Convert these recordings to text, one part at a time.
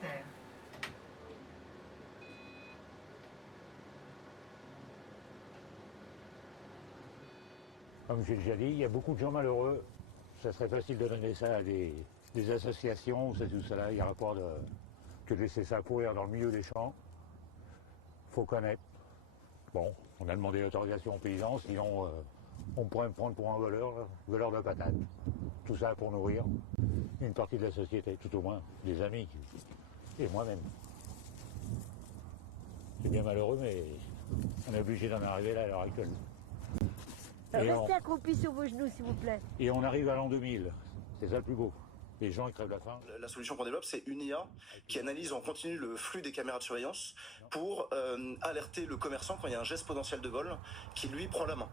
terre. Comme j'ai déjà dit, il y a beaucoup de gens malheureux. Ça serait facile de donner ça à des associations, c'est tout cela. Il n'y aura pas que de laisser ça courir dans le milieu des champs. Faut connaître. Bon, on a demandé l'autorisation aux paysans, sinon on pourrait me prendre pour un voleur de patates. Tout ça pour nourrir une partie de la société, tout au moins des amis et moi-même. C'est bien malheureux, mais on est obligé d'en arriver là à l'heure actuelle. Restez accroupi sur vos genoux, s'il vous plaît. Et on arrive à l'an 2000. C'est ça le plus beau. Les gens ils crèvent la faim. La solution qu'on développe, c'est une IA qui analyse en continu le flux des caméras de surveillance pour alerter le commerçant quand il y a un geste potentiel de vol qui lui prend la main.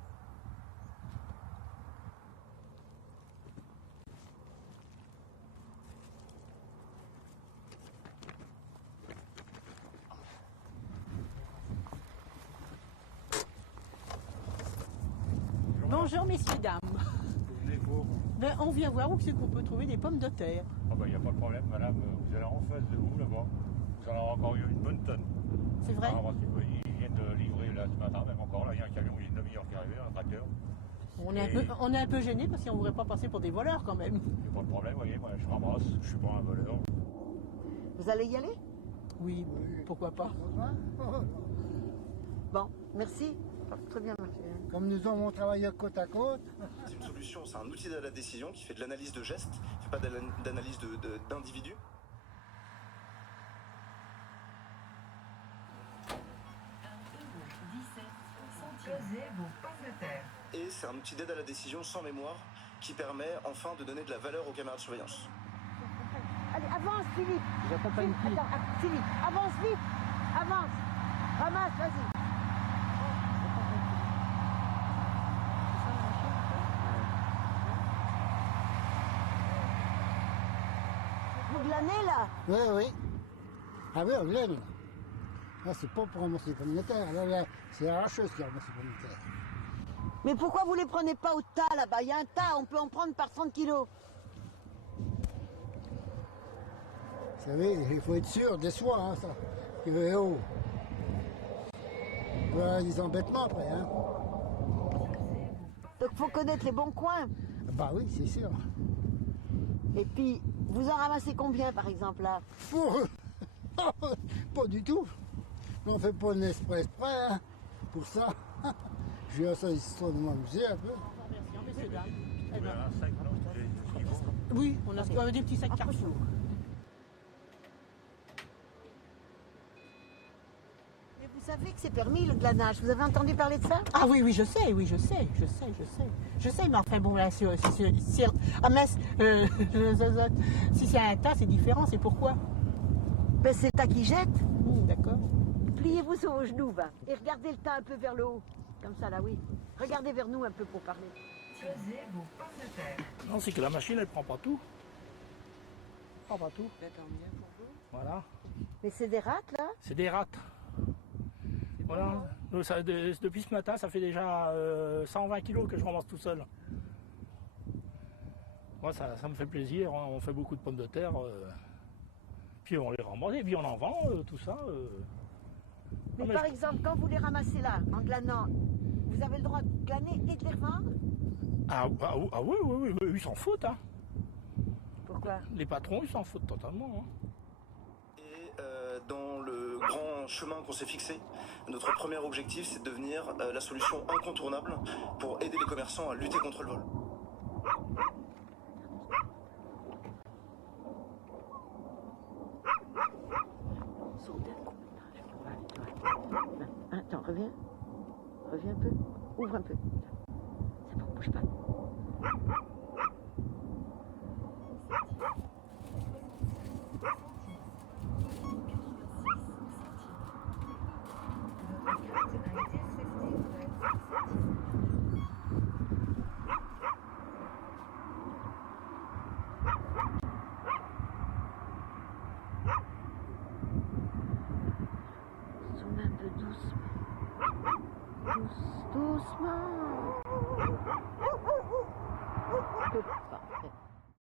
Bonjour messieurs, dames. Ben, on vient voir où c'est qu'on peut trouver des pommes de terre. Ah ben, il n'y a pas de problème, madame. Vous allez en face de vous, là-bas. Vous en avez encore eu une bonne tonne. C'est vrai? Ils viennent de livrer là ce matin, même encore. Là, il y a un camion, il y a une demi-heure qui est arrivé, un tracteur. On est un peu gênés parce qu'on ne voudrait pas passer pour des voleurs quand même. Il n'y a pas de problème, vous voyez, moi je ramasse, je suis pas un voleur. Vous allez y aller? Oui, pourquoi pas. Bon, merci. Très bien, merci. Comme nous avons travaillé côte à côte. C'est une solution, c'est un outil de la décision qui fait de l'analyse de gestes, qui fait pas d'analyse d'individus. Pesez vos pommes de terre. Et c'est un outil d'aide à la décision sans mémoire qui permet enfin de donner de la valeur aux caméras de surveillance. Allez, avance, Philippe. J'accompagne qui? Attends, Philippe, avance vite. Avance. Ramasse, vas-y. Vous glanez là? Oui, oui. Ah oui, on l'aime là. Là, c'est pas pour ramasser les pommes de terre. Là, c'est l'arracheuse qui ramasse les pommes de terre. Mais pourquoi vous les prenez pas au tas là-bas? Il y a un tas, on peut en prendre par 30 kilos. Vous savez, il faut être sûr des soins, hein, ça. Oh. Voilà, des embêtements après, hein. Donc faut connaître les bons coins. Bah oui, c'est sûr. Et puis, vous en ramassez combien par exemple là? Pas du tout. On fait pas une exprès, hein, pour ça. Je vais à ça histoire de m'amuser un peu. Messieurs, dames. Eh Vous ben, avez un sac, non? Vous avez tout ce qu'il faut. oui, on a des petits sacs Carrefour. Mais vous savez que c'est permis le glanage, vous avez entendu parler de ça? Ah oui, je sais, Je sais, mais enfin bon, là, si c'est un tas, c'est différent, c'est pourquoi? Ben c'est le tas qui jette. D'accord. Pliez-vous sur vos genoux, va. Et regardez le tas un peu vers le haut. Comme ça, là, oui. Regardez vers nous un peu pour parler. Pesez vos pommes de terre. Non, c'est que la machine, elle prend pas tout. Elle prend pas tout. D'accord, bien pour vous. Voilà. Mais c'est des rats, là? C'est des rats. Voilà. Nous, depuis ce matin, ça fait déjà 120 kilos que je ramasse tout seul. Moi, ça me fait plaisir. Hein. On fait beaucoup de pommes de terre. Puis on les ramasse et puis on en vend, tout ça. Mais par exemple, quand vous les ramassez là, en glanant, vous avez le droit de glaner et de les revendre? Oui, ils s'en foutent. Hein. Pourquoi? Les patrons, ils s'en foutent totalement. Hein. Et dans le grand chemin qu'on s'est fixé, notre premier objectif, c'est de devenir la solution incontournable pour aider les commerçants à lutter contre le vol. Attends, reviens. Reviens un peu. Ouvre un peu. C'est bon, bouge pas. Zoome un peu doucement. Doucement.